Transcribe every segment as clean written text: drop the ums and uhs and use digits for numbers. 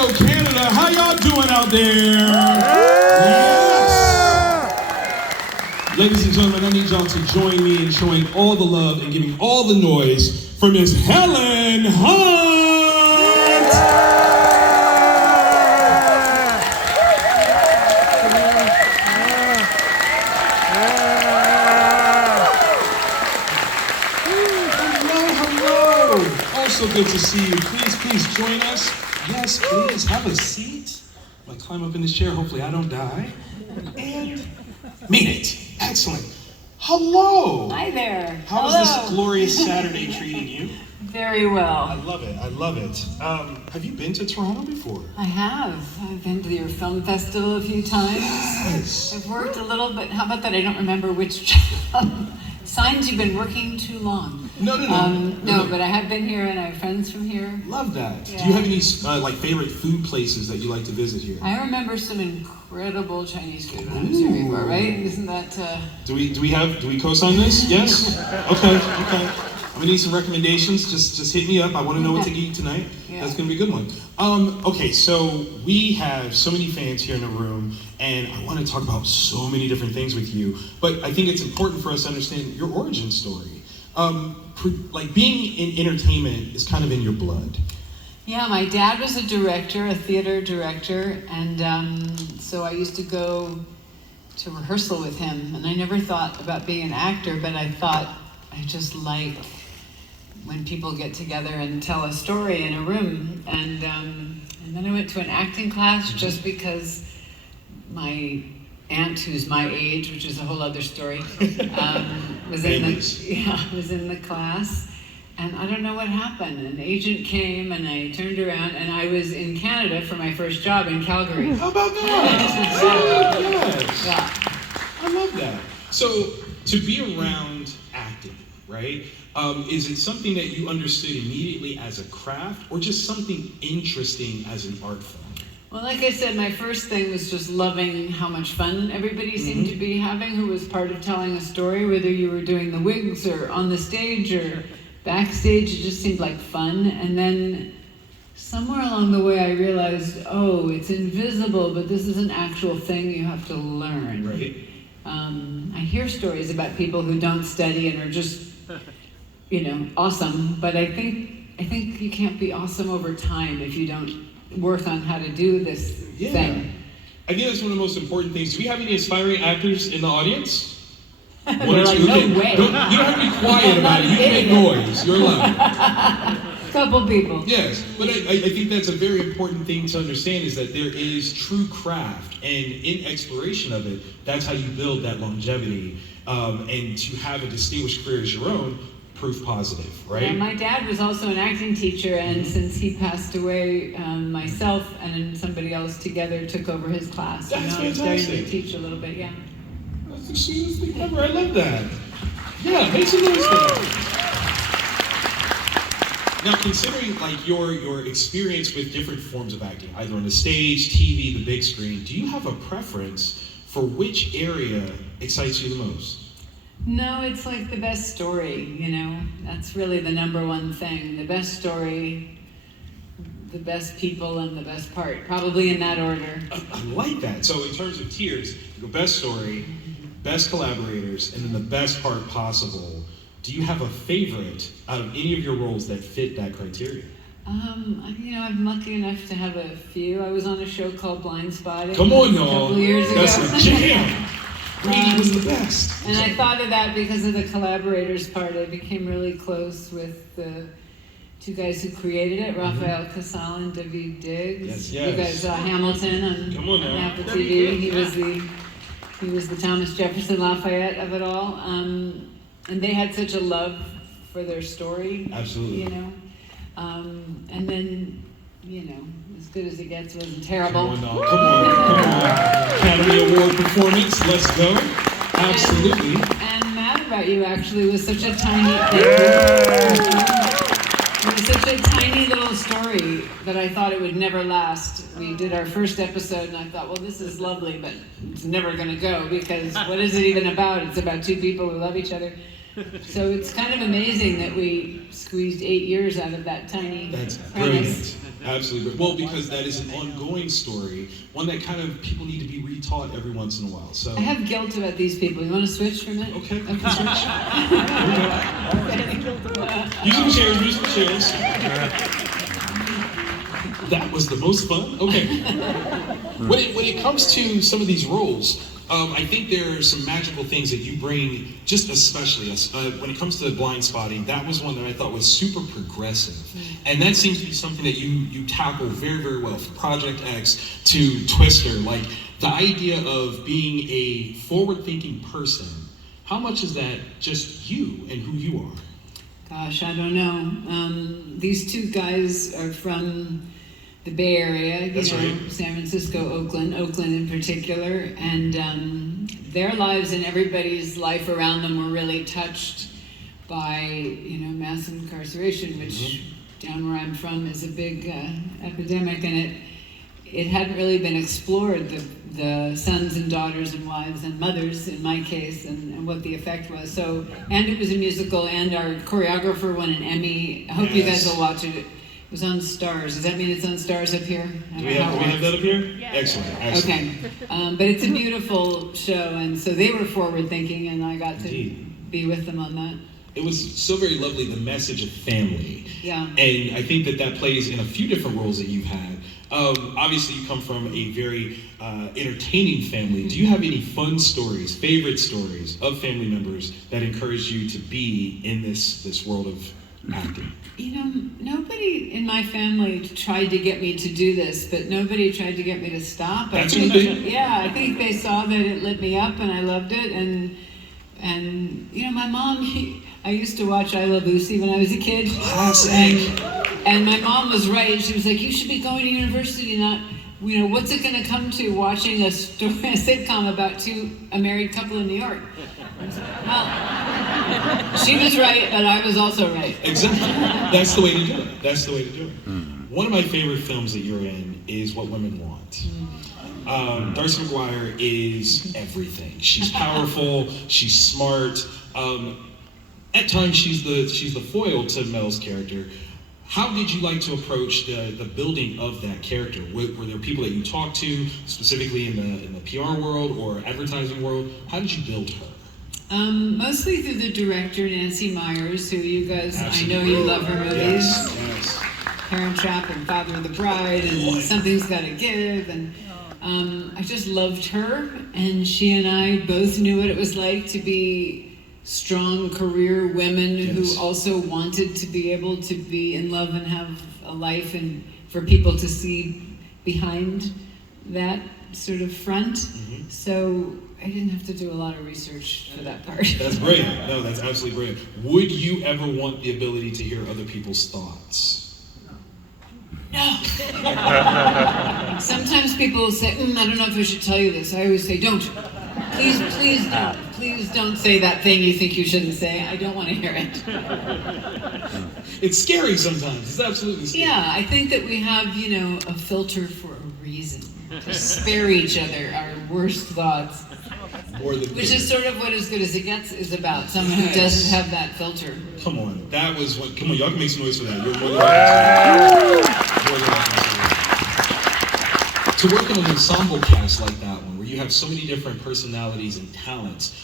Expo Canada. How y'all doing out there? Yes. Ladies and gentlemen, I need y'all to join me in showing all the love and giving all the noise for Miss Helen Hunt. So good to see you. Please join us. Yes, please have a seat. I'm gonna climb up in this chair. Hopefully I don't die. And meet it. Excellent. Hello. Hi there. How is this glorious Saturday treating you? Very well. I love it. I love it. Have you been to Toronto before? I have. I've been to your film festival a few times. Yes. I've worked a little bit. How about that? I don't remember which signs you've been working too long. No. No, but I have been here and I have friends from here. Love that. Yeah. Do you have any like favorite food places that you like to visit here? I remember some incredible Chinese food when I was here before, right? Isn't that? Do we co-sign this? Yes. Okay. I'm gonna need some recommendations. Just hit me up. I want to know what to eat tonight. Yeah. That's gonna be a good one. Okay, so we have so many fans here in the room, and I want to talk about so many different things with you. But I think it's important for us to understand your origin story. Like being in entertainment is kind of in your blood. Yeah, my dad was a director, a theater director, and so I used to go to rehearsal with him, and I never thought about being an actor, but I thought I just like when people get together and tell a story in a room, and then I went to an acting class just because my aunt, who's my age, which is a whole other story, was in the class, and I don't know what happened. An agent came, and I turned around, and I was in Canada for my first job in Calgary. How about that? Yes. Yeah. I love that. So to be around acting, right? Is it something that you understood immediately as a craft, or just something interesting as an art form? Well, like I said, my first thing was just loving how much fun everybody seemed to be having who was part of telling a story, whether you were doing the wigs or on the stage or backstage. It just seemed like fun. And then somewhere along the way I realized, oh, it's invisible, but this is an actual thing you have to learn. Right. I hear stories about people who don't study and are just, awesome, but I think you can't be awesome over time if you don't work on how to do this thing. I think that's one of the most important things. Do we have any aspiring actors in the audience? They're like, no way. You don't have to be quiet about it. You can make noise. You're allowed. Couple people. Yes, but I think that's a very important thing to understand, is that there is true craft, and in exploration of it, that's how you build that longevity, and to have a distinguished career as your own, proof positive, right? Yeah, my dad was also an acting teacher, and since he passed away, myself and somebody else together took over his class. That's fantastic. I was starting to teach a little bit, That's the sweetest thing ever. I love that. Yeah, make some noise for that. Now, considering like your experience with different forms of acting, either on the stage, TV, the big screen, do you have a preference for which area excites you the most? No, it's like the best story, That's really the number one thing. The best story, the best people, and the best part. Probably in that order. I like that. So in terms of tiers, the best story, best collaborators, and then the best part possible. Do you have a favorite out of any of your roles that fit that criteria? I'm lucky enough to have a few. I was on a show called Blind Spotting. Come on, a couple years ago. That's a jam. Brady was the best. And I thought of that because of the collaborators part. I became really close with the two guys who created it, Raphael Casal and David Diggs. Yes. You guys saw Hamilton on Apple TV. He was the Thomas Jefferson Lafayette of it all. And they had such a love for their story. Absolutely. And then, as good as it gets wasn't terrible. Come on. Academy Award performance, let's go. Absolutely. And Mad About You actually was such a tiny it was such a tiny little story that I thought it would never last. We did our first episode and I thought, well, this is lovely, but it's never gonna go because what is it even about? It's about two people who love each other. So it's kind of amazing that we squeezed 8 years out of that tiny That's premise. brilliant. Absolutely. Well, because that is an ongoing story, one that kind of people need to be retaught every once in a while. So I have guilt about these people. You want to switch for a minute? okay. Switch. Musical chairs, musical chairs. That was the most fun. Okay. When it comes to some of these roles, I think there are some magical things that you bring, just especially when it comes to blind spotting. That was one that I thought was super progressive. And that seems to be something that you tackle very, very well, from Project X to Twister. Like, the idea of being a forward-thinking person, how much is that just you and who you are? Gosh, I don't know. These two guys are from the Bay Area, That's right. San Francisco, Oakland in particular, and their lives and everybody's life around them were really touched by, mass incarceration, which down where I'm from is a big epidemic, and it hadn't really been explored, the sons and daughters and wives and mothers in my case, and what the effect was. So, and it was a musical, and our choreographer won an Emmy. I hope you guys will watch it. It was on Stars. Does that mean it's on Stars up here? Do we have that up here? Yeah. Excellent. Okay, but it's a beautiful show, and so they were forward thinking, and I got to be with them on that. It was so very lovely, the message of family. Yeah. And I think that plays in a few different roles that you've had. Obviously, you come from a very entertaining family. Do you have any fun stories, favorite stories of family members that encouraged you to be in this world of acting? Nobody in my family tried to get me to do this, but nobody tried to get me to stop. That's a good thing. Yeah, I think they saw that it lit me up, and I loved it. And my mom, I used to watch I Love Lucy when I was a kid. Classic. And my mom was right. She was like, you should be going to university, not, what's it going to come to watching a sitcom about a married couple in New York? Well, she was right, but I was also right. Exactly. That's the way to do it. That's the way to do it. One of my favorite films that you're in is What Women Want. Darcy McGuire is everything. She's powerful. She's smart. At times, she's the foil to Mel's character. How did you like to approach the building of that character? Were there people that you talked to, specifically in the PR world or advertising world? How did you build her? Mostly through the director, Nancy Myers, who you guys, Absolutely. I know you love her movies. Yes. Parent Trap and Father of the Bride and Something's Gotta Give. And I just loved her, and she and I both knew what it was like to be strong career women who also wanted to be able to be in love and have a life, and for people to see behind that sort of front. So I didn't have to do a lot of research for that part. That's brilliant. No, that's absolutely brilliant. Would you ever want the ability to hear other people's thoughts? No. Sometimes people will say, I don't know if I should tell you this. I always say, don't. Please don't. Please don't say that thing you think you shouldn't say. I don't want to hear it. It's scary sometimes. It's absolutely scary. Yeah, I think that we have, a filter for a reason. To spare each other our worst thoughts. More than Which is sort of what As Good as It Gets is about. Someone who doesn't have that filter. Come on. That was what. Come on, y'all can make some noise for that. You're more than welcome. More than welcome. To work in an ensemble cast like that one, where you have so many different personalities and talents,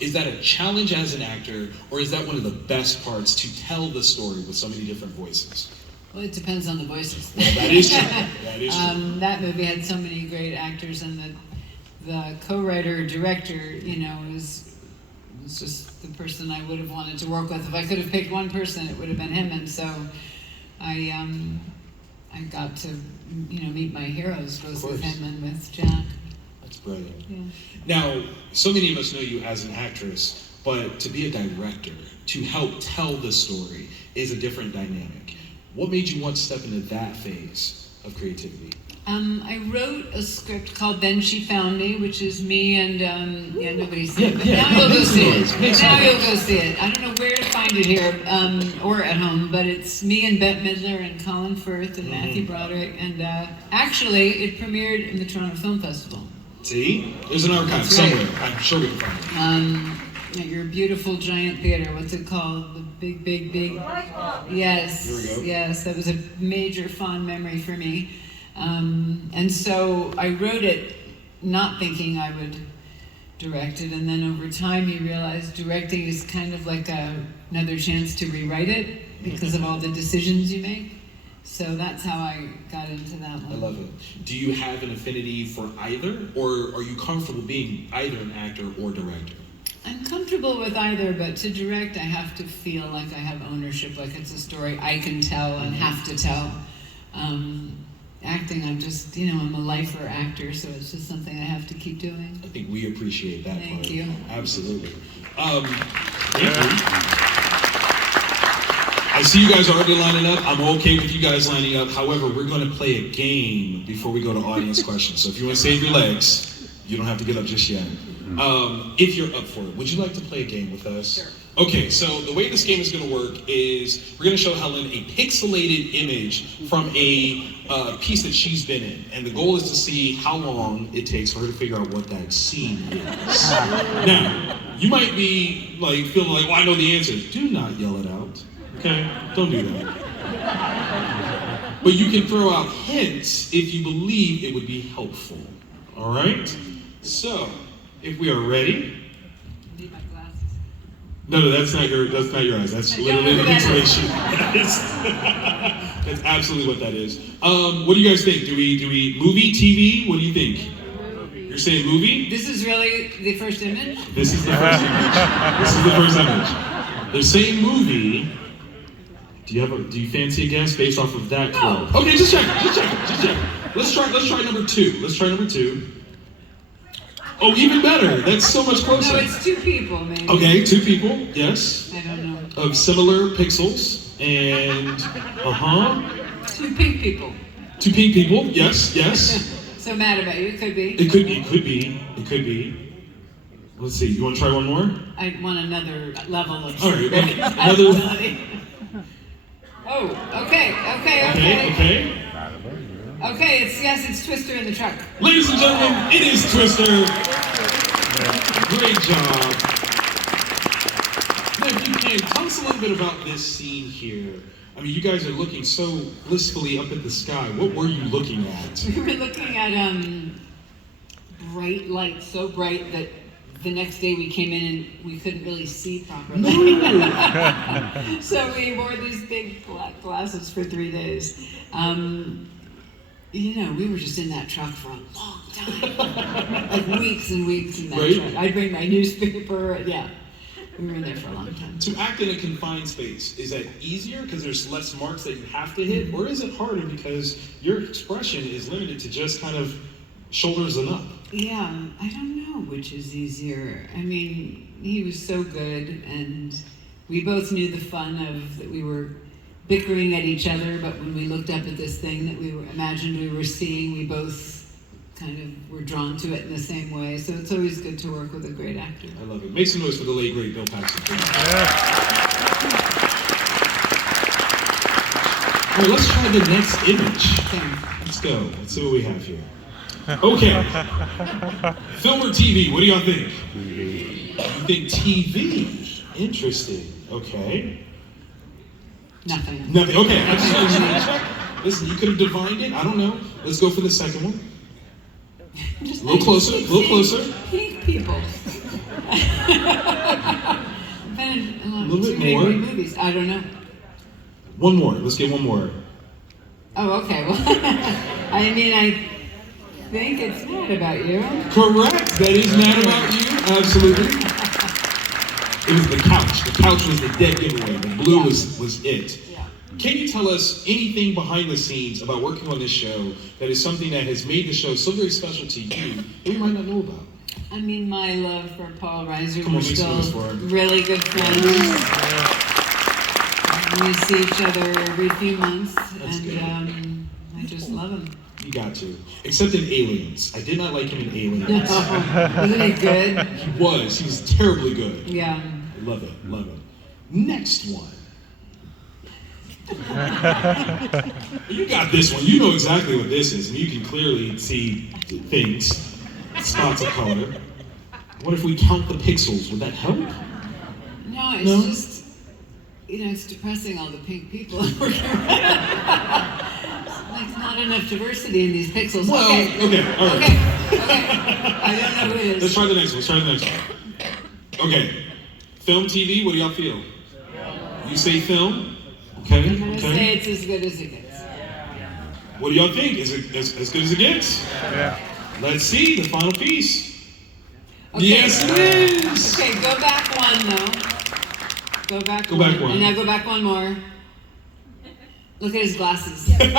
is that a challenge as an actor, or is that one of the best parts to tell the story with so many different voices? Well, it depends on the voices. Well, that is true. That is true. That movie had so many great actors, and the co-writer, director, was just the person I would have wanted to work with. If I could have picked one person, it would have been him. And so I got to, meet my heroes, both with him and with Jack. That's brilliant. Yeah. Now, so many of us know you as an actress, but to be a director, to help tell the story, is a different dynamic. What made you want to step into that phase of creativity? I wrote a script called Then She Found Me, which is me and, nobody's seen it, but now you'll go see it. Now you'll go see it. I don't know where to find it here, or at home, but it's me and Bette Midler and Colin Firth and Matthew Broderick, and actually, it premiered in the Toronto Film Festival. See? There's an archive That's somewhere. right. I'm sure we can find it. At your beautiful giant theater. What's it called? The big. Yes. Here we go. Yes, that was a major fond memory for me. And so I wrote it not thinking I would direct it, and then over time you realize directing is kind of like another chance to rewrite it because of all the decisions you make. So that's how I got into that one. I love it. Do you have an affinity for either, or are you comfortable being either an actor or director? I'm comfortable with either, but to direct I have to feel like I have ownership, like it's a story I can tell and have to tell. Acting, I'm just, I'm a lifer actor, so it's just something I have to keep doing. I think we appreciate that. Thank part. you. Absolutely. Thank you. I see you guys already lining up. I'm okay with you guys lining up. However, we're going to play a game before we go to audience questions. So if you want to save your legs, you don't have to get up just yet. If you're up for it, would you like to play a game with us? Sure. Okay, so the way this game is going to work is we're going to show Helen a pixelated image from a piece that she's been in. And the goal is to see how long it takes for her to figure out what that scene is. Now, you might be feeling like, well, I know the answer. Do not yell it out. Okay? Don't do that. But you can throw out hints if you believe it would be helpful. All right? So, if we are ready. Need my glasses. No, that's not your eyes. That's literally the pixelation. That's absolutely what that is. What do you guys think? Do we movie, TV? What do you think? Movie. You're saying movie? This is really the first image? This is the first image. This is the first image. They're saying movie. Do you fancy a guess based off of that clue? Okay, just check. Let's try number two. Oh, even better. That's so much closer. No, it's two people, maybe. Okay, two people, yes. I don't know. Of similar pixels, and, Two pink people. Two pink people, yes. So mad about you, it could be. It could be. Let's see, you want to try one more? I want another level of All right, compatibility. Oh, okay. Okay, it's Twister in the truck. Ladies and gentlemen, it is Twister. Great job. Now, if you can, tell us a little bit about this scene here. I mean, you guys are looking so blissfully up at the sky. What were you looking at? We were looking at bright light, so bright that the next day we came in and we couldn't really see properly. So we wore these big black glasses for 3 days. We were just in that truck for a long time. Like weeks and weeks in that truck. I'd bring my newspaper, we were there for a long time. To act in a confined space, is that easier because there's less marks that you have to hit? Or is it harder because your expression is limited to just kind of shoulders and up? Yeah, I don't know which is easier. I mean, he was so good, and we both knew the fun of that we were bickering at each other, but when we looked up at this thing that we imagined we were seeing, we both kind of were drawn to it in the same way. So it's always good to work with a great actor. I love it. Make some noise for the late, great Bill Paxton. All right, let's try the next image. Okay. Let's go. Let's see what we have here. Okay. Film or TV? What do y'all think? You think TV? Interesting. Okay. Nothing. Okay. I just wanted to check. Listen, you could have divined it. I don't know. Let's go for the second one. A little closer. Pink people. A little bit more. Movies. I don't know. One more. Let's get one more. Oh, okay. Well, I think it's Mad About You. Correct. That is Mad About You. Absolutely. It was the couch. The couch was the dead giveaway. The blue was it. Yeah. Can you tell us anything behind the scenes about working on this show that is something that has made the show so very special to you that we might not know about? I mean, my love for Paul Reiser. Come on, we're make some noise still for him. really good friends. We see each other every few months, and I just love him. You got to. Except in Aliens. I did not like him in Aliens. Wasn't he good? He was. He was terribly good. Yeah. Love it. Next one. You got this one. You know exactly what this is, and you can clearly see things, spots of color. What if we count the pixels? Would that help? No, it's No? just, it's depressing, all the pink people working around. There's not enough diversity in these pixels. Well, okay, all right. Okay. I don't know who it is. Let's try the next one. Okay. Film, TV, what do y'all feel? You say film? Okay, I'm going to say it's as good as it gets. What do y'all think? Is it as good as it gets? Yeah. Let's see, the final piece. Okay. Yes, it is! Okay, go back one, though. Go back one. And now go back one more. Look at his glasses. That's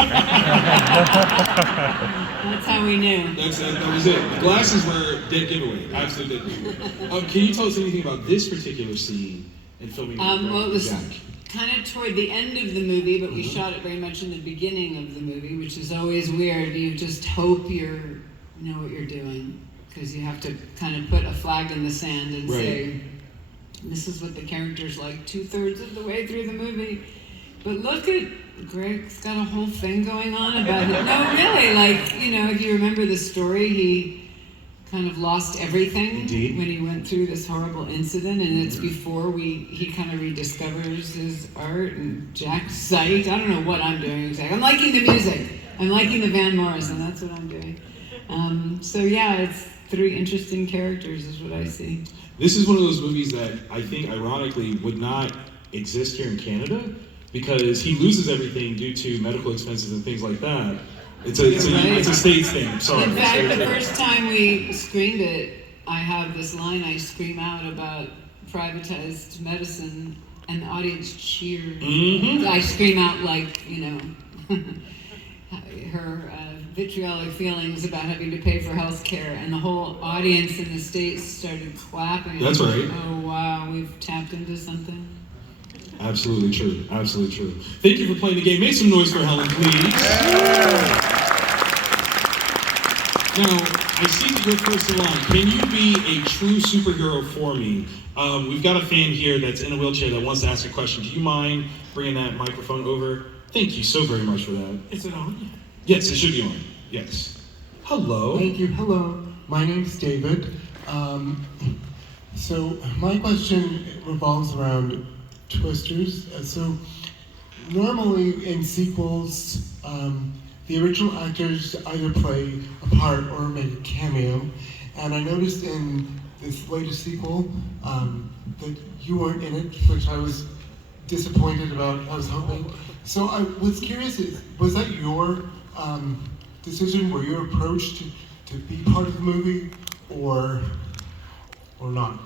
how we knew. That was it. The glasses were dead giveaway. Absolute dead giveaway. Can you tell us anything about this particular scene in filming? Well, it was Jack? kind of toward the end of the movie, but we shot it very much in the beginning of the movie, which is always weird. You just hope you know what you're doing, because you have to kind of put a flag in the sand and say, this is what the character's like 2/3 of the way through the movie. But look at Greg's got a whole thing going on about it. No, really, if you remember the story, he kind of lost everything when he went through this horrible incident, and it's before he kind of rediscovers his art and Jack's sight. I don't know what I'm doing exactly. I'm liking the music. I'm liking the Van Morrison. That's what I'm doing. It's 3 interesting characters is what I see. This is one of those movies that I think, ironically, would not exist here in Canada because he loses everything due to medical expenses and things like that. It's a States thing. Sorry. In fact, the first time we screened it, I have this line I scream out about privatized medicine, and the audience cheered. Mm-hmm. I scream out her vitriolic feelings about having to pay for health care, and the whole audience in the States started clapping. That's right. Oh wow, we've tapped into something. Absolutely true. Absolutely true. Thank you for playing the game. Make some noise for Helen, please. Now, I see that you're first in line. Can you be a true superhero for me? We've got a fan here that's in a wheelchair that wants to ask a question. Do you mind bringing that microphone over? Thank you so very much for that. Is it on? Yes, it should be on. Yes. Hello. Thank you. Hello. My name's David. So my question revolves around twisters. So normally in sequels, the original actors either play a part or make a cameo. And I noticed in this latest sequel that you weren't in it, which I was disappointed about. I was hoping. So I was curious, was that your decision? Were you approached to be part of the movie, or not?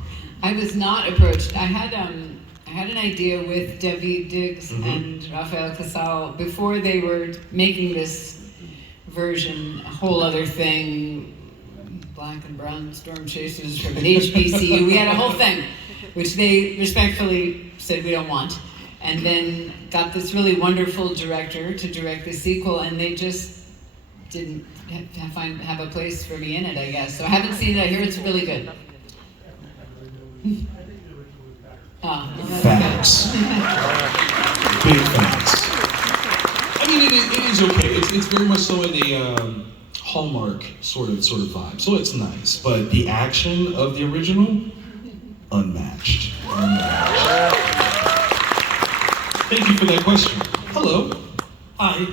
I was not approached. I had an idea with Debbie Diggs and Rafael Casal before they were making this version, a whole other thing, black and brown storm chasers from an HBCU. We had a whole thing, which they respectfully said we don't want. And then got this really wonderful director to direct the sequel, and they just didn't have a place for me in it, I guess. So I haven't seen it. I hear it's really good. Facts. Big facts. I mean, it is okay. It's very much so in the Hallmark sort of vibe. So it's nice, but the action of the original, unmatched. Thank you for that question. Hello. Hi.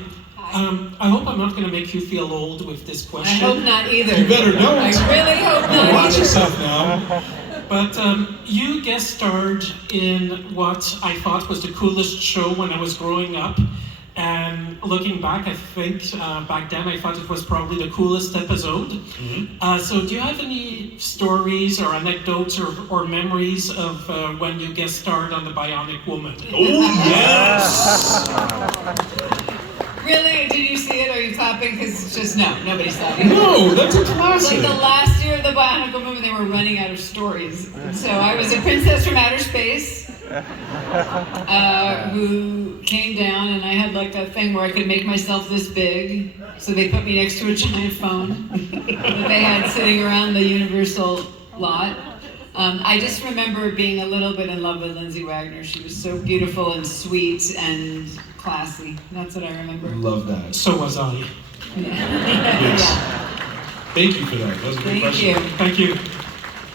I hope I'm not going to make you feel old with this I question. hope not either. You better don't. I really hope not Watch either. yourself now. But you guest starred in what I thought was the coolest show when I was growing up. And looking back, I think back then I thought it was probably the coolest episode. So do you have any stories or anecdotes or memories of when you guest starred on The Bionic Woman? Oh, yes! Really? Did you see it? Are you clapping? Because it's just, nobody saw it. No, that's a Like classic. the last year of the Bionic Woman, they were running out of stories. So I was a princess from outer space who came down, and I had like a thing where I could make myself this big. So they put me next to a giant phone that they had sitting around the Universal lot. I just remember being a little bit in love with Lindsay Wagner. She was so beautiful and sweet and classy. That's what I remember. Love that. So was I. Yes. Thank you for that. That was a good Thank question. you. Thank you.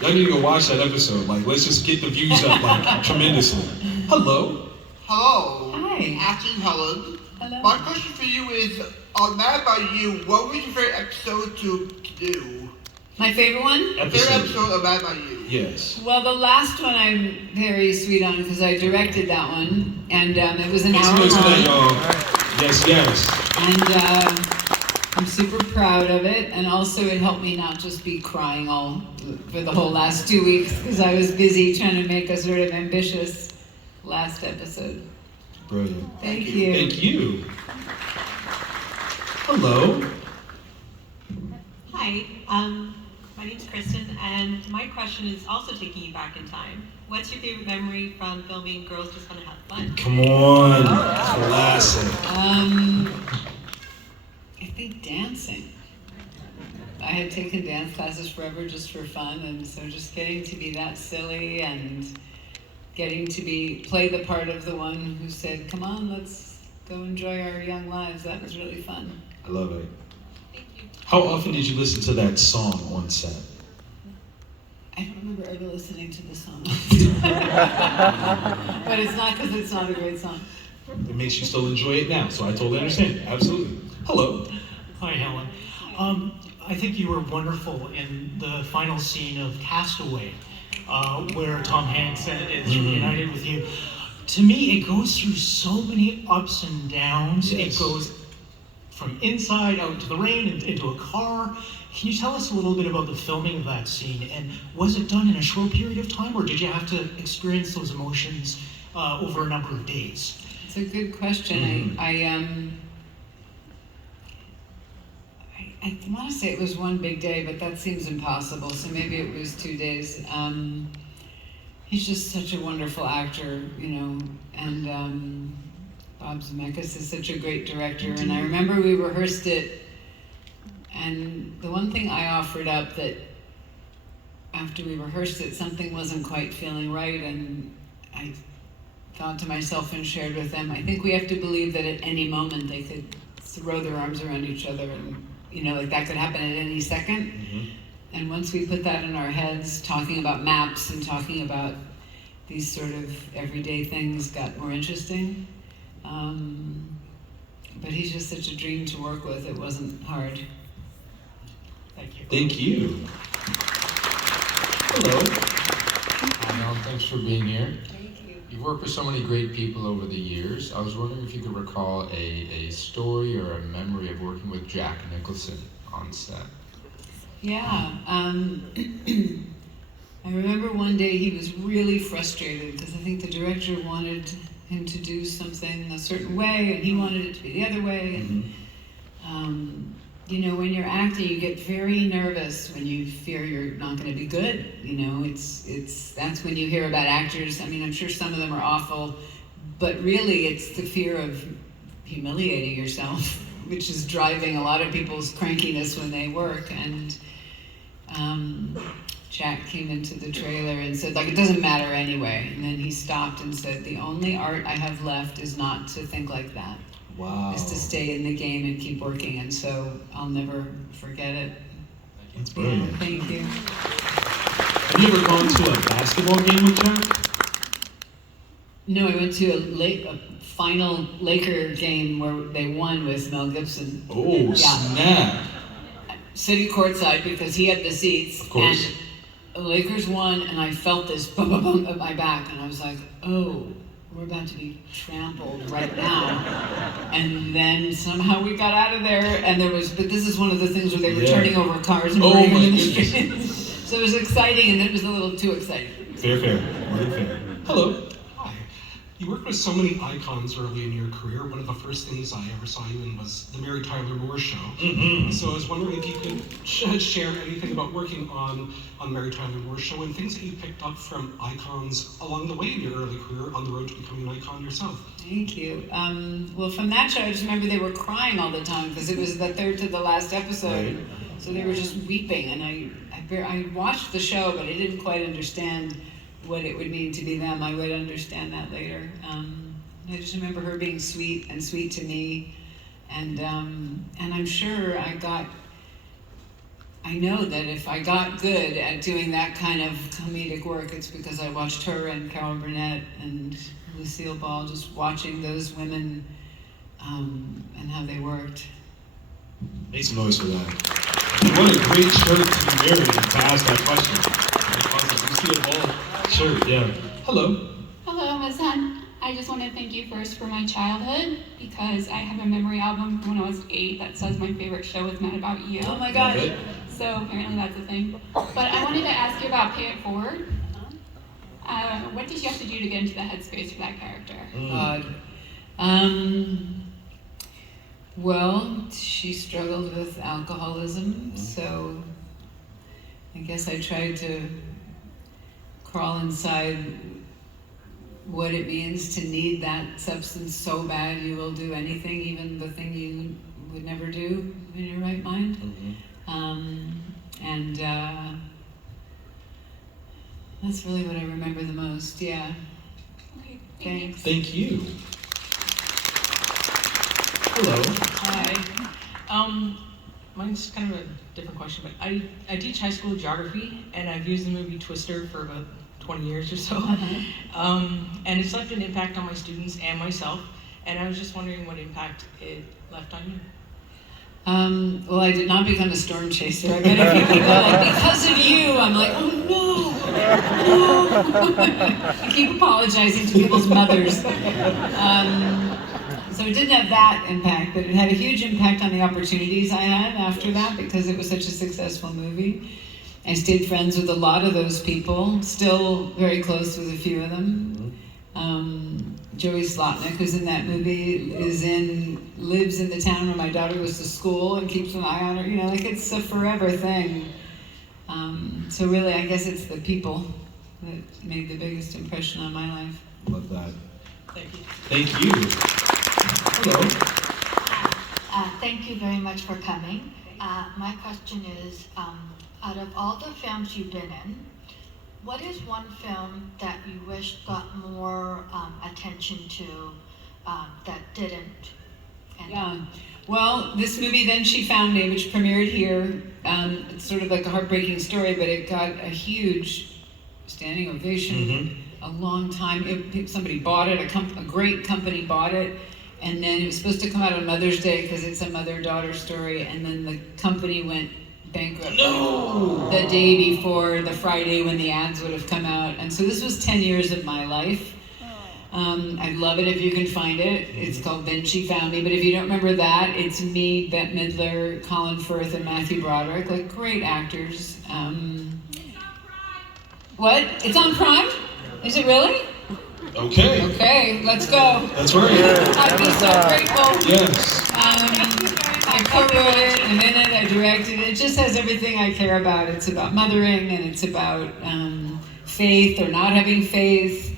Y'all need to go watch that episode. Like, let's just get the views up like tremendously. Hello. Hello. Hi. Asking Helen. Hello. My question for you is, on Mad About You, what was your favorite episode to do? My favorite one? Favorite episode of Mad About You? Yes. Well, the last one I'm very sweet on because I directed that one, and it was an Make some hour noise for that, long. y'all. Yes, yes. And I'm super proud of it, and also it helped me not just be crying all for the whole last 2 weeks because I was busy trying to make a sort of ambitious last episode. Brilliant. Thank you. Thank you. Hello. Hi, my name's Kristen, and my question is also taking you back in time. What's your favorite memory from filming Girls Just Wanna Have Fun? Come on. Classic. I think dancing. I had taken dance classes forever just for fun, and so just getting to be that silly and getting to play the part of the one who said, "Come on, let's go enjoy our young lives." That was really fun. I love it. Thank you. How often did you listen to that song on set? I don't remember ever listening to the song, but it's not because it's not a great song. It makes you still enjoy it now, so I totally understand. Absolutely. Hello. Hi, Helen. I think you were wonderful in the final scene of Castaway, where Tom Hanks is reunited with you. To me, it goes through so many ups and downs. Yes. It goes from inside out into the rain and into a car. Can you tell us a little bit about the filming of that scene? And was it done in a short period of time, or did you have to experience those emotions over a number of days? It's a good question. I want to say it was one big day, but that seems impossible. So maybe it was 2 days. He's just such a wonderful actor, and Bob Zemeckis is such a great director. And I remember we rehearsed it, and the one thing I offered up that after we rehearsed it, something wasn't quite feeling right, and I thought to myself and shared with them, I think we have to believe that at any moment they could throw their arms around each other and like that could happen at any second. And once we put that in our heads, talking about maps and talking about these sort of everyday things got more interesting. But he's just such a dream to work with. It wasn't hard. Thank you. Thank you. Hello. Hi, Helen. Thanks for being here. Thank you. You've worked with so many great people over the years. I was wondering if you could recall a story or a memory of working with Jack Nicholson on set. Yeah. I remember one day he was really frustrated because I think the director wanted him to do something a certain way and he wanted it to be the other way. And, when you're acting, you get very nervous when you fear you're not going to be good. That's when you hear about actors. I mean, I'm sure some of them are awful, but really it's the fear of humiliating yourself, which is driving a lot of people's crankiness when they work. And Jack came into the trailer and said, it doesn't matter anyway. And then he stopped and said, the only art I have left is not to think like that. Wow. Is to stay in the game and keep working. And so I'll never forget it. That's brilliant. Yeah, thank you. Have you ever gone to a basketball game with Jack? No, I went to a final Laker game where they won with Mel Gibson. Oh, snap. Sitting courtside because he had the seats. Of course. And the Lakers won, and I felt this bum bum bum at my back, and I was like, oh, we're about to be trampled right now. And then somehow we got out of there, and but this is one of the things where they were turning over cars and burning them in the streets. So it was exciting, and then it was a little too exciting. Fair. More than fair. Hello. Hi. You worked with so many icons early in your career. One of the first things I ever saw you in was the Mary Tyler Moore Show. So I was wondering if you could share anything about working on Mary Tyler Moore Show and things that you picked up from icons along the way in your early career on the road to becoming an icon yourself. Thank you. Well, from that show, I just remember they were crying all the time because it was the third to the last episode. Right. So they were just weeping, and I watched the show, but I didn't quite understand what it would mean to be them. I would understand that later. I just remember her being sweet I know that if I got good at doing that kind of comedic work, it's because I watched her and Carol Burnett and Lucille Ball, just watching those women and how they worked. Make some noise for that. What a great shirt to be wearing to ask that question. Lucille Ball shirt, yeah. Hello. Hello, Ms. Hunt. I just want to thank you first for my childhood because I have a memory album from when I was 8 that says my favorite show was Mad About You. Oh my gosh. Love it. So apparently that's a thing. But I wanted to ask you about Pay It Forward. What did you have to do to get into the headspace for that character? God. Well, she struggled with alcoholism, so I guess I tried to crawl inside what it means to need that substance so bad you will do anything, even the thing you would never do in your right mind. And that's really what I remember the most, yeah. Okay, Thanks. Thank you. Hello. Hi. Mine's kind of a different question, but I teach high school geography, and I've used the movie Twister for about 20 years or so. And it's left an impact on my students and myself, and I was just wondering what impact it left on you. Well, I did not become a storm chaser. I bet if people go like, because of you, I'm like, oh no. I keep apologizing to people's mothers. So it didn't have that impact, but it had a huge impact on the opportunities I had after that because it was such a successful movie. I stayed friends with a lot of those people, still very close with a few of them. Joey Slotnick, who's in that movie, lives in the town where my daughter goes to school and keeps an eye on her. You know, like it's a forever thing. So really, I guess it's the people that made the biggest impression on my life. Love that. Thank you. Thank you. Hello. Thank you very much for coming. My question is, out of all the films you've been in, what is one film that you wish got more attention to that didn't? Yeah. Well, this movie, Then She Found Me, which premiered here, it's sort of like a heartbreaking story, but it got a huge standing ovation. A long time. Somebody bought it, a great company bought it, and then it was supposed to come out on Mother's Day because it's a mother-daughter story, and then the company went bankrupt the day before the Friday when the ads would have come out. And so this was 10 years of my life. I'd love it if you can find it. It's called Then She Found Me, but if you don't remember that, it's me, Bette Midler, Colin Firth, and Matthew Broderick, like great actors. What? It's on Prime? Is it really? Okay. Okay, let's go. That's right. I'd be so grateful. Yes. I co-wrote it, and in it I directed it. It just has everything I care about. It's about mothering, and it's about faith or not having faith.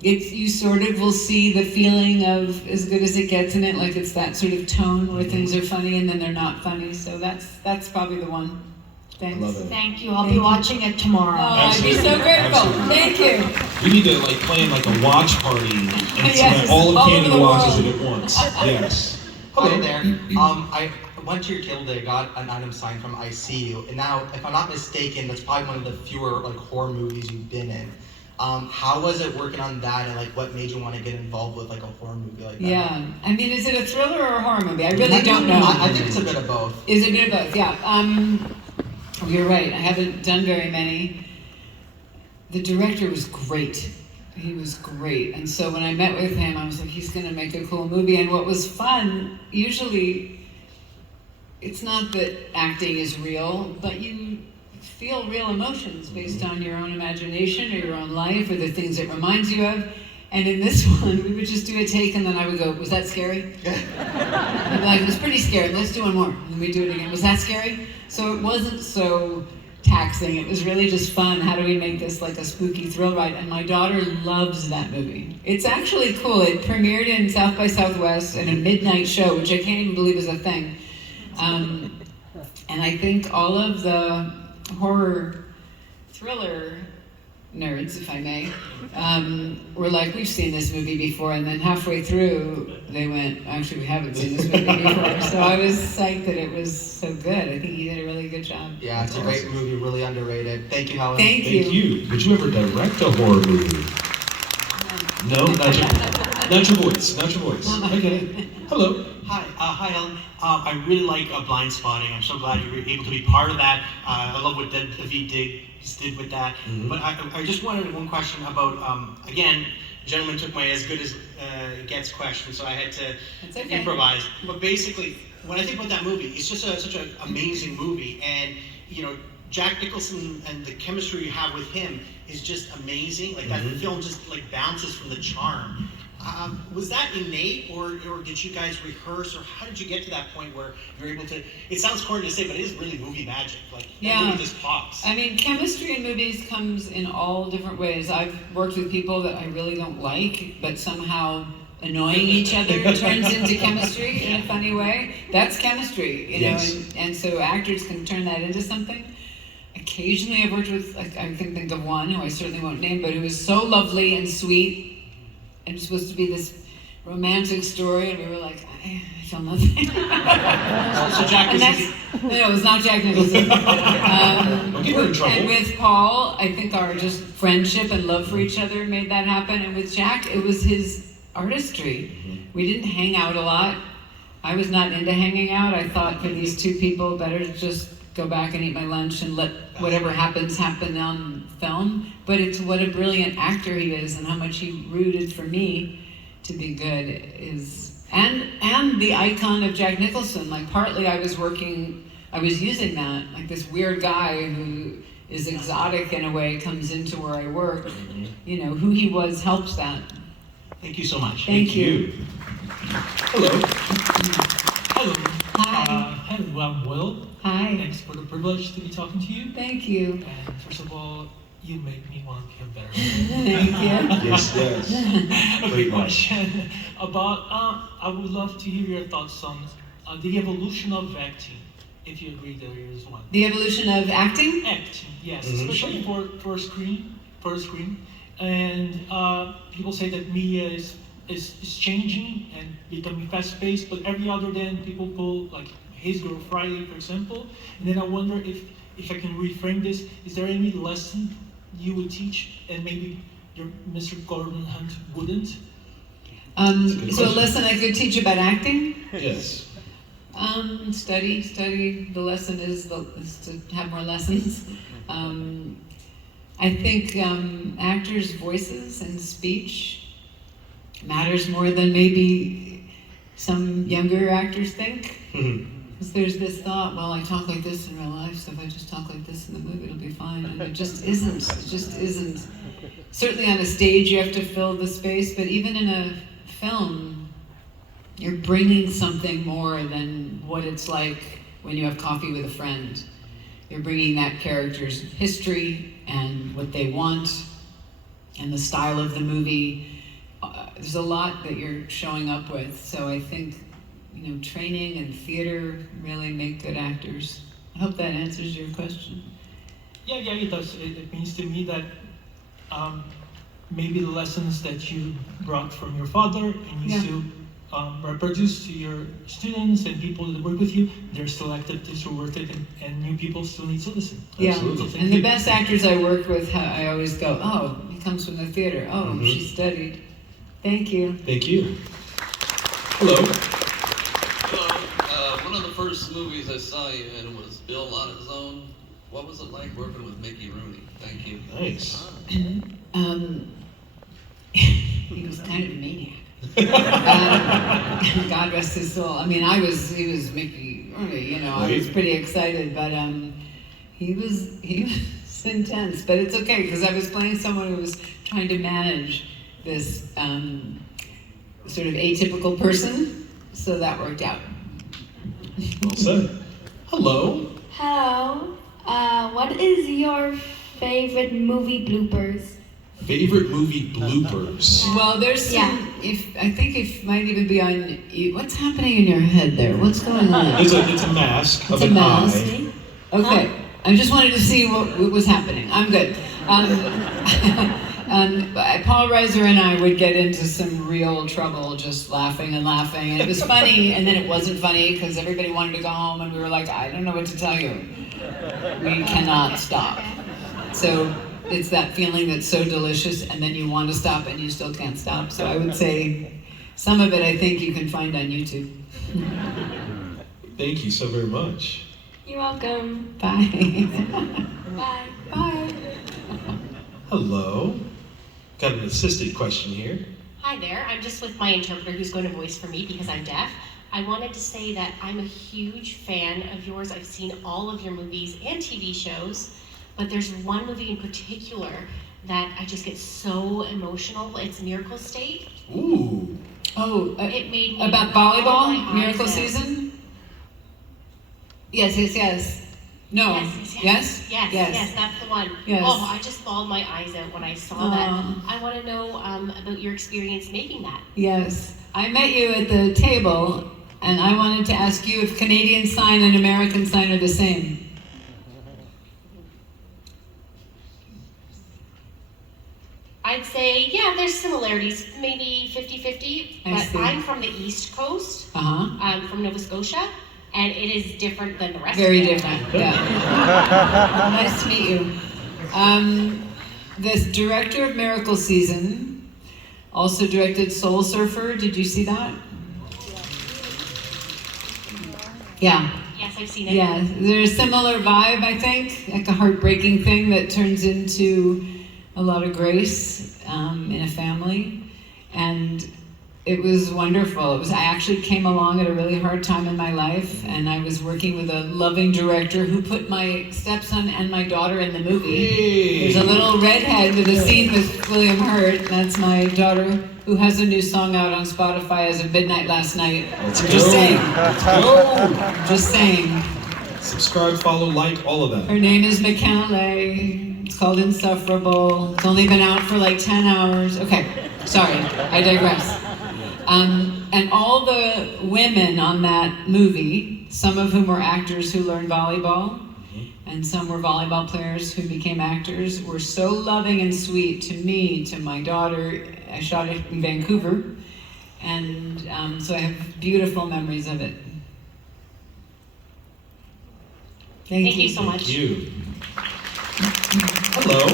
You sort of will see the feeling of As Good as It Gets in it, like it's that sort of tone where things are funny and then they're not funny. So that's probably the one. Thanks. Love it. Thank you. I'll be watching it tomorrow. Oh, I'd be so grateful. Absolutely. Thank you. We need to like plan like a watch party and Yes, so all all of over Canada the watches world. it at once. Yes. Hi there. I went to your table today, got an item signed from ICU, and now, if I'm not mistaken, that's probably one of the fewer like horror movies you've been in. How was it working on that, and like what made you want to get involved with like a horror movie like that? Yeah, I mean, is it a thriller or a horror movie? I really don't know. I think it's a bit of both. Is it a bit of both? Yeah. You're right. I haven't done very many. The director was great. He was great. And so when I met with him, I was like, he's going to make a cool movie. And what was fun, usually, it's not that acting is real, but you feel real emotions based on your own imagination or your own life or the things it reminds you of. And in this one, we would just do a take, and then I would go, was that scary? I'd be like, it was pretty scary. Let's do one more. And then we do it again. Was that scary? So it wasn't so taxing. It was really just fun. How do we make this like a spooky thrill ride? And my daughter loves that movie. It's actually cool. It premiered in South by Southwest in a midnight show, which I can't even believe is a thing. And I think all of the horror thriller nerds, if I may, were like, we've seen this movie before, and then halfway through, they went, actually, we haven't seen this movie before. So I was psyched that it was so good. I think he did a really good job. Yeah, it's a great movie, really underrated. Thank you, Helen. Thank Thank you. Did you ever direct a horror movie? No, not your voice. Not your voice. Okay. Hello. Hi, Helen. I really like Blind Spotting. I'm so glad you were able to be part of that. I love what David did with that. Mm-hmm. But I just wanted one question about, again, the gentleman took my as good as it gets question, so I had to improvise. But basically, when I think about that movie, it's just such an amazing movie. And, you know, Jack Nicholson and the chemistry you have with him is just amazing. Like that film just like bounces from the charm. Was that innate, or did you guys rehearse, or how did you get to that point where you're able to? It sounds corny to say, but it is really movie magic. Like that movie just pops. I mean, chemistry in movies comes in all different ways. I've worked with people that I really don't like, but somehow annoying each other turns into chemistry in a funny way. That's chemistry, you know, and so actors can turn that into something. Occasionally I've worked with, I can think of one who I certainly won't name, but who was so lovely and sweet, and it was supposed to be this romantic story, and we were like, I feel nothing. So Jack No, it was not Jack Nicholson. Don't get her in trouble. And with Paul, I think our just friendship and love for each other made that happen. And with Jack, it was his artistry. We didn't hang out a lot. I was not into hanging out. I thought for these two people, better to just go back and eat my lunch and let whatever happens happen on film. But it's what a brilliant actor he is, and how much he rooted for me to be good is, and the icon of Jack Nicholson. Like partly I was using that, like this weird guy who is exotic in a way comes into where I work. You know, who he was helps that. Thank you so much. Thank you. Hello. Hello. Hi. Hello, I'm Will. Hi. Thanks for the privilege to be talking to you. Thank you. And first of all, you make me want to feel better. Thank you. Yes. Okay, Great question about, I would love to hear your thoughts on the evolution of acting, if you agree there is one. The evolution of acting? Acting, yes, especially for screen. And people say that media is changing and becoming fast-paced, but every other day people pull, like His Girl Friday, for example. And then I wonder if I can reframe this, is there any lesson you would teach and maybe your Mr. Gordon Hunt wouldn't? So a lesson I could teach about acting? Yes. Study. The lesson is to have more lessons. I think actors' voices and speech matters more than maybe some younger actors think. Because there's this thought, well, I talk like this in real life, so if I just talk like this in the movie, it'll be fine. And it just isn't. It just isn't. Certainly on a stage, you have to fill the space, but even in a film, you're bringing something more than what it's like when you have coffee with a friend. You're bringing that character's history and what they want and the style of the movie. There's a lot that you're showing up with, so I think training and theater really make good actors. I hope that answers your question. Yeah, it does. It means to me that maybe the lessons that you brought from your father and you still reproduce to your students and people that work with you, they're still active, they're still worth it, and new people still need to listen. Yeah, Absolutely. And the best actors I work with, I always go, oh, he comes from the theater. Oh, she studied. Thank you. Thank you. Hello. One of the first movies I saw you in was Bill on His Own. What was it like working with Mickey Rooney? Thank you. Nice. He was kind of a maniac. God rest his soul. I mean, he was Mickey Rooney, I was pretty excited, but he was intense. But it's okay, because I was playing someone who was trying to manage this sort of atypical person, so that worked out. Well said. Hello. Hello. What is your favorite movie bloopers? Favorite movie bloopers. Well, there's some. I think it might even be on. What's happening in your head there? What's going on? It's a mask of It's a an mask. eye. Okay. I just wanted to see what was happening. I'm good. Paul Reiser and I would get into some real trouble just laughing and laughing. And it was funny, and then it wasn't funny because everybody wanted to go home, and we were like, I don't know what to tell you. We cannot stop. So it's that feeling that's so delicious, and then you want to stop, and you still can't stop. So I would say some of it I think you can find on YouTube. Thank you so very much. You're welcome. Bye. Bye. Bye. Hello. Got an assisted question here. Hi there, I'm just with my interpreter who's going to voice for me because I'm deaf. I wanted to say that I'm a huge fan of yours. I've seen all of your movies and TV shows, but there's one movie in particular that I just get so emotional. It's Miracle State. Ooh. Oh, it made me about bawl my volleyball, eyes Miracle out. Season? Yes. No. Yes, that's the one. Yes. Oh, I just bawled my eyes out when I saw that. I want to know about your experience making that. Yes. I met you at the table, and I wanted to ask you if Canadian Sign and American Sign are the same. I'd say, yeah, there's similarities, maybe 50-50, I but see. I'm from the East Coast. Uh-huh. I'm from Nova Scotia, and it is different than the rest Very of it. different, yeah. Nice to meet you. The director of Miracle Season also directed Soul Surfer. Did you see that? Yeah. Yes, I've seen it. Yeah, there's a similar vibe, I think, like a heartbreaking thing that turns into a lot of grace in a family. And it was wonderful. I actually came along at a really hard time in my life, and I was working with a loving director who put my stepson and my daughter in the movie. Hey. There's a little redhead with a scene with William Hurt. That's my daughter, who has a new song out on Spotify as of midnight last night. Just saying. Let's go. Just saying. Subscribe, follow, like, all of that. Her name is McKinley. It's called Insufferable. It's only been out for like 10 hours. Okay, sorry, I digress. And all the women on that movie, some of whom were actors who learned volleyball, and some were volleyball players who became actors, were so loving and sweet to me, to my daughter. I shot it in Vancouver, and so I have beautiful memories of it. Thank you so much. Thank you. Hello.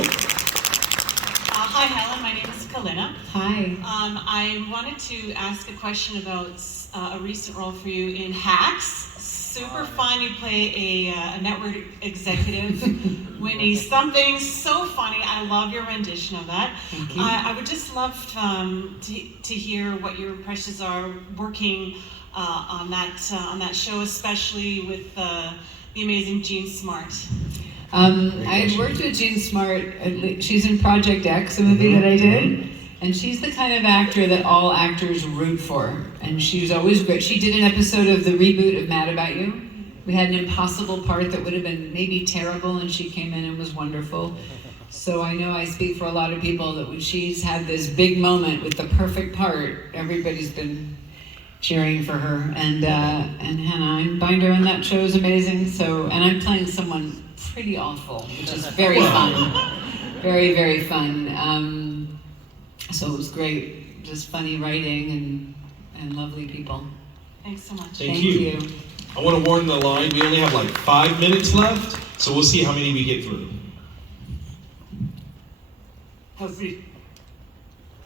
Hi, Helen. My name is Kalina. Hi. I wanted to ask a question about a recent role for you in Hacks. Super fun. You play a network executive, Winnie. Something so funny. I love your rendition of that. Thank you. I would just love to hear what your impressions are working on that show, especially with the amazing Jean Smart. I had worked with Jean Smart. She's in Project X, a movie that I did. And she's the kind of actor that all actors root for. And she was always great. She did an episode of the reboot of Mad About You. We had an impossible part that would have been maybe terrible, and she came in and was wonderful. So I know I speak for a lot of people that when she's had this big moment with the perfect part, everybody's been cheering for her. And Hannah Einbinder on that show is amazing. So, and I'm playing someone pretty awful, which is very fun. Very, very fun. So it was great, just funny writing and lovely people. Thanks so much. Thank you. I want to warn the line, we only have like 5 minutes left, so we'll see how many we get through.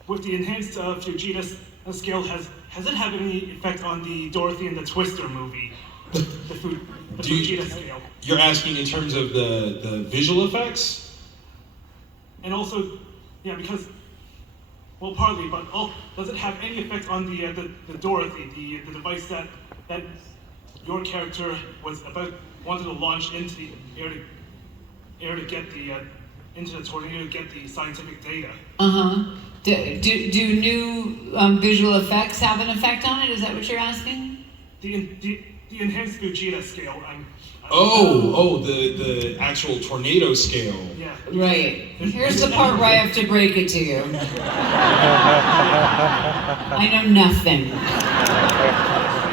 With the enhanced Fujita scale, has it had any effect on the Dorothy and the Twister movie? The Fujita scale. You're asking in terms of the visual effects? And also, yeah, because, well, partly, but does it have any effect on the Dorothy, the device that your character wanted to launch into the air to get into the tornado to get the scientific data? Do new visual effects have an effect on it? Is that what you're asking? The enhanced Fujita scale. The actual tornado scale. Yeah. Right. Here's the part where I have to break it to you. I know nothing.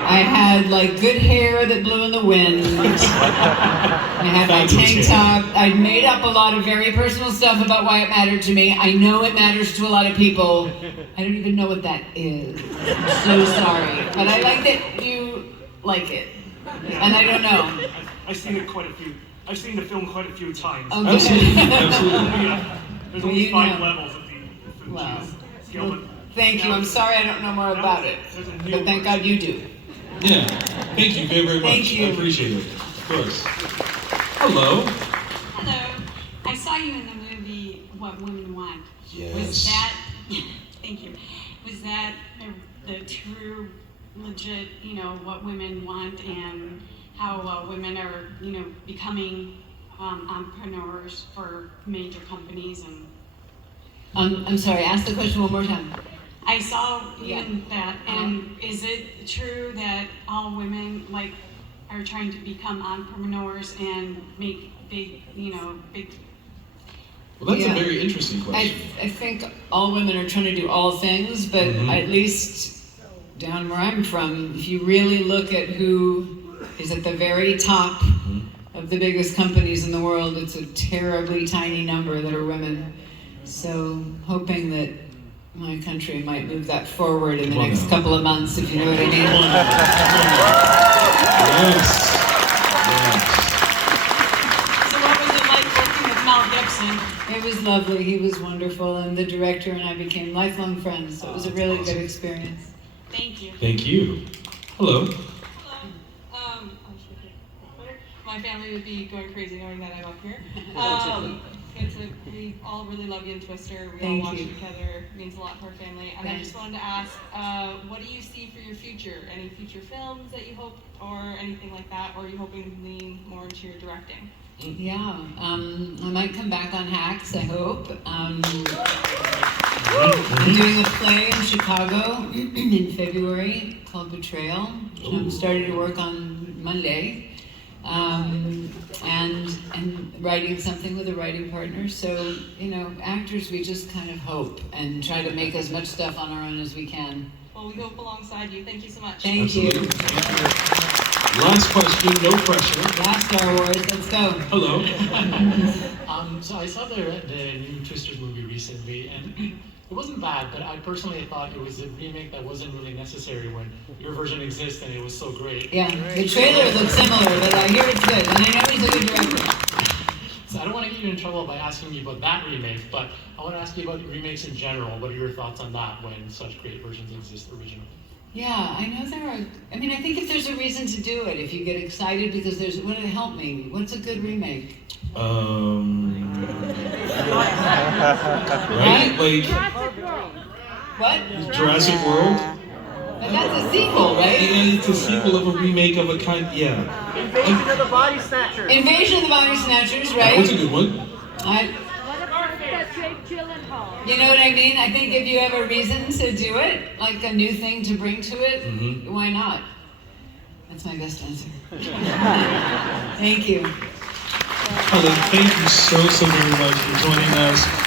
I had like good hair that blew in the wind. I had my tank top. I'd made up a lot of very personal stuff about why it mattered to me. I know it matters to a lot of people. I don't even know what that is. I'm so sorry. But I like that you like it. And I don't know. I've seen it quite a few. I've seen the film quite a few times. Okay. Absolutely. There's only 5 levels of the film scale. But thank you. I'm sorry I don't know more about it. But thank God you do. Yeah. Thank you very, very much. Thank you. I appreciate it. Of course. Hello. Hello. I saw you in the movie What Women Want. Yes. Was that, thank you, was that the true, legit, what women want and how women are, becoming entrepreneurs for major companies and... I'm sorry, ask the question one more time. I saw you in that, and is it true that all women are trying to become entrepreneurs and make big, big? Well, that's a very interesting question. I think all women are trying to do all things, but at least down where I'm from, if you really look at who is at the very top of the biggest companies in the world, it's a terribly tiny number that are women. So hoping that my country might move that forward in the next couple of months, if you know what I mean. Yes. So what was it like working with Mel Gibson? It was lovely. He was wonderful, and the director and I became lifelong friends. So it was a really good experience. Thank you. Thank you. Hello. My family would be going crazy knowing that I'm up here. We all really love you in Twister. We all watch it together. It means a lot for our family. And I just wanted to ask, what do you see for your future? Any future films that you hope, or anything like that? Or are you hoping to lean more into your directing? Yeah, I might come back on Hacks, I hope. I'm doing a play in Chicago in February called Betrayal, which I'm starting to work on Monday. And writing something with a writing partner. So, actors, we just kind of hope and try to make as much stuff on our own as we can. Well, we hope alongside you. Thank you so much. Thank you. Last question, no pressure. Last Star Wars, let's go. Hello. So I saw the new Twisters movie recently, and it wasn't bad, but I personally thought it was a remake that wasn't really necessary when your version exists and it was so great. Yeah, the trailer looks similar, but I hear it's good, and I know he's a good director. So I don't want to get you in trouble by asking you about that remake, but I want to ask you about remakes in general. What are your thoughts on that when such great versions exist originally? Yeah, I know there are. I mean, I think if there's a reason to do it, if you get excited because there's, what would help me? What's a good remake? Right? Like what? Jurassic World? But that's a sequel, right? And it's a sequel of a remake of a kind. Yeah. Invasion of the Body Snatchers. Invasion of the Body Snatchers, right? That was a good one. You know what I mean? I think if you have a reason to do it, like a new thing to bring to it, why not? That's my best answer. Thank you. Helen, thank you so very much for joining us.